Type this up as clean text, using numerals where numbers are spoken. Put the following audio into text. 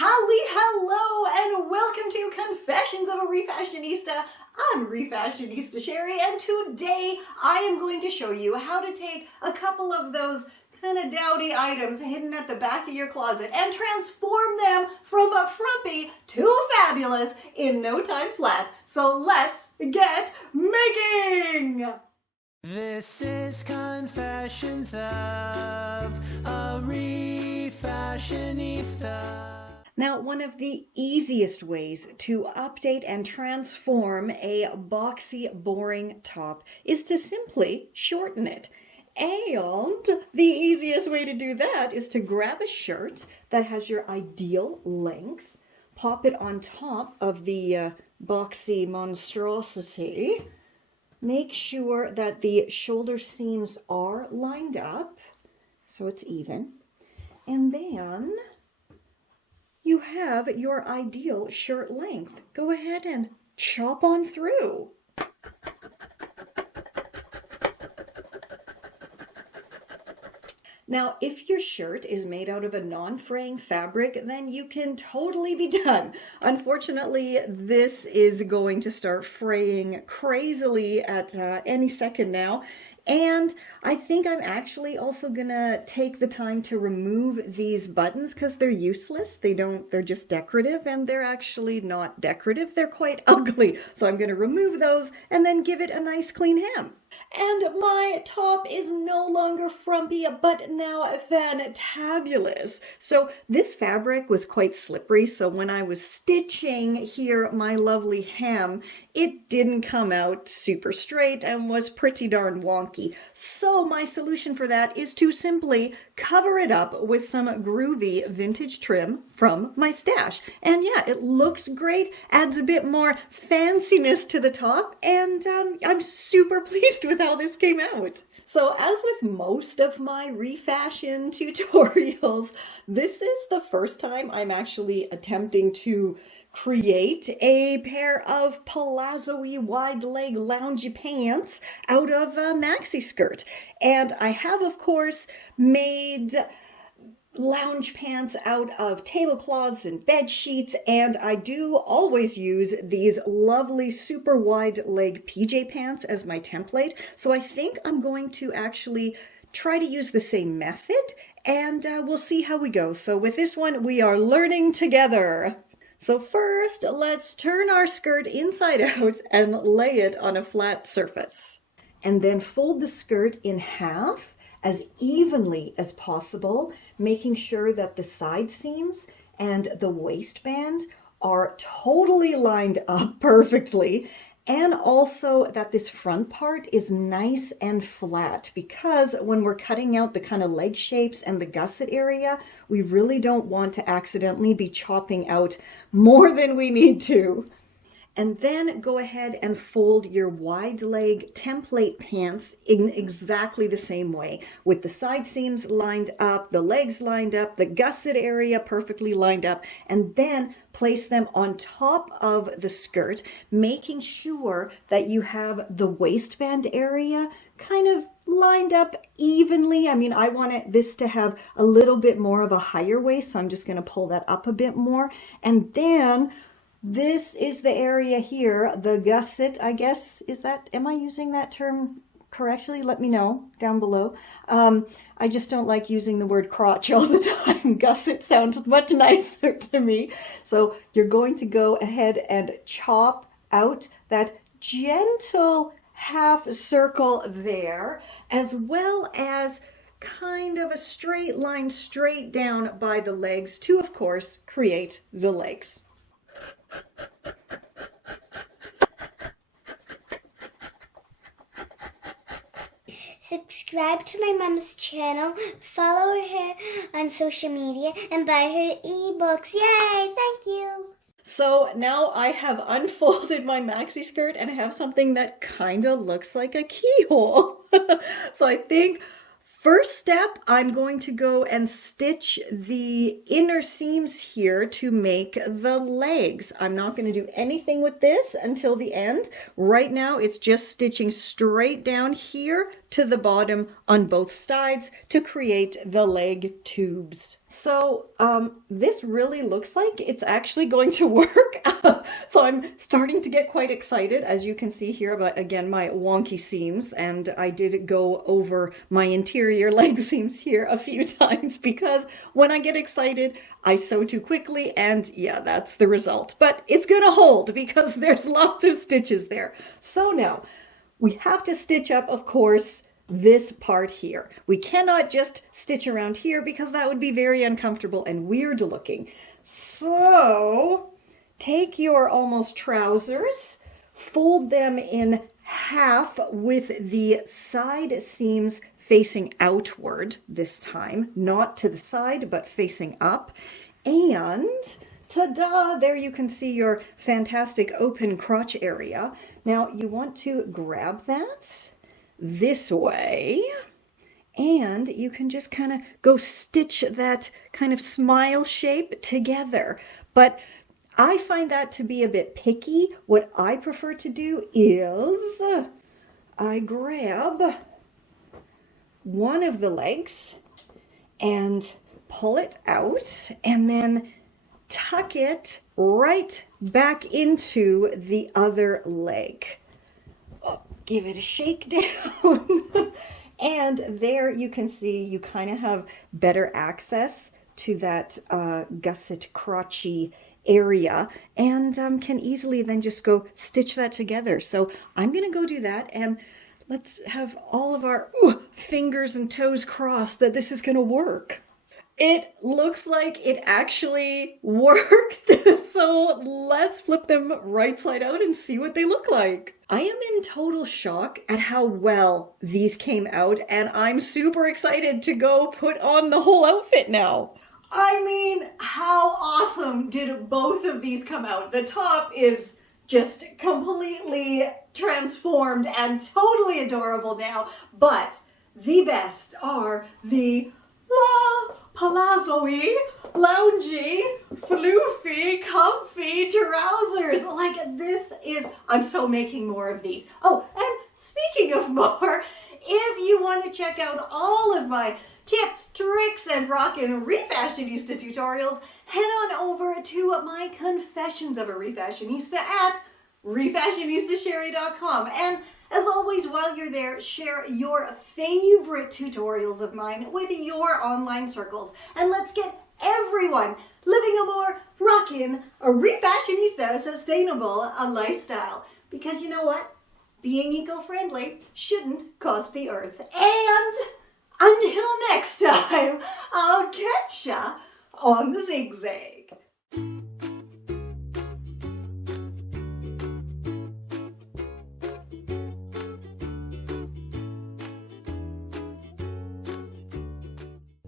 Hello and welcome to Confessions of a Refashionista. I'm Refashionista Sherry, and today I am going to show you how to take a couple of those kind of dowdy items hidden at the back of your closet and transform them from a frumpy to fabulous in no time flat. So let's get making! This is Confessions of a Refashionista. Now, one of the easiest ways to update and transform a boxy, boring top is to simply shorten it. And the easiest way to do that is to grab a shirt that has your ideal length, pop it on top of the boxy monstrosity, make sure that the shoulder seams are lined up so it's even, and then you have your ideal shirt length. Go ahead and chop on through. Now, if your shirt is made out of a non-fraying fabric, then you can totally be done. Unfortunately, this is going to start fraying crazily at any second now. And I think I'm actually also gonna take the time to remove these buttons because they're useless. They're just decorative, and they're actually not decorative. They're quite ugly. So I'm gonna remove those and then give it a nice clean hem. And my top is no longer frumpy, but now fantabulous. So this fabric was quite slippery, so when I was stitching here my lovely hem, it didn't come out super straight and was pretty darn wonky. So my solution for that is to simply cover it up with some groovy vintage trim from my stash. And yeah, it looks great, adds a bit more fanciness to the top, and I'm super pleased with how this came out. So as with most of my refashion tutorials, this is the first time I'm actually attempting to create a pair of palazzo-y wide leg loungy pants out of a maxi skirt. And I have, of course, made lounge pants out of tablecloths and bed sheets, and I do always use these lovely super wide leg PJ pants as my template. So I think I'm going to actually try to use the same method, and we'll see how we go. So with this one, we are learning together. So first, let's turn our skirt inside out and lay it on a flat surface. And then fold the skirt in half as evenly as possible, making sure that the side seams and the waistband are totally lined up perfectly, and also that this front part is nice and flat, because when we're cutting out the kind of leg shapes and the gusset area, we really don't want to accidentally be chopping out more than we need to. And then go ahead and fold your wide leg template pants in exactly the same way, with the side seams lined up, the legs lined up, the gusset area perfectly lined up, and then place them on top of the skirt, making sure that you have the waistband area kind of lined up evenly. I mean, I want this to have a little bit more of a higher waist, so I'm just going to pull that up a bit more. And then this is the area here, the gusset, I guess, am I using that term correctly? Let me know down below. I just don't like using the word crotch all the time. Gusset sounds much nicer to me. So you're going to go ahead and chop out that gentle half circle there, as well as kind of a straight line straight down by the legs to, of course, create the legs. Subscribe to my mom's channel, follow her on social media, and buy her ebooks. Yay! Thank you! So now I have unfolded my maxi skirt and I have something that kind of looks like a keyhole. So I think first step, I'm going to go and stitch the inner seams here to make the legs. I'm not going to do anything with this until the end. Right now, it's just stitching straight down here to the bottom on both sides to create the leg tubes. So this really looks like it's actually going to work. So I'm starting to get quite excited, as you can see here, but again, my wonky seams, and I did go over my interior leg seams here a few times because when I get excited, I sew too quickly, and yeah, that's the result. But it's gonna hold because there's lots of stitches there. So now, we have to stitch up, of course, this part here. We cannot just stitch around here because that would be very uncomfortable and weird looking. So take your almost trousers, fold them in half with the side seams facing outward this time, not to the side, but facing up. And ta-da, there you can see your fantastic open crotch area. Now you want to grab that this way, and you can just kind of go stitch that kind of smile shape together. But I find that to be a bit picky. What I prefer to do is I grab one of the legs and pull it out and then tuck it right back into the other leg. Give it a shake down. And there you can see you kind of have better access to that gusset crotchy area, and can easily then just go stitch that together. So I'm gonna go do that, and let's have all of our fingers and toes crossed that this is gonna work. It looks like it actually worked. So let's flip them right side out and see what they look like. I am in total shock at how well these came out, and I'm super excited to go put on the whole outfit now. I mean, how awesome did both of these come out? The top is just completely transformed and totally adorable now, but the best are the palazzo-y, loungy, floofy, comfy trousers. Like, this is, I'm so making more of these. Oh, and speaking of more, if you want to check out all of my tips, tricks, and rockin' Refashionista tutorials, head on over to my Confessions of a Refashionista at refashionistasherry.com. And as always, while you're there, share your favorite tutorials of mine with your online circles. And let's get everyone living a more rockin', a Refashionista sustainable lifestyle. Because you know what? Being eco-friendly shouldn't cost the earth. And until next time, I'll catch ya on the zigzag.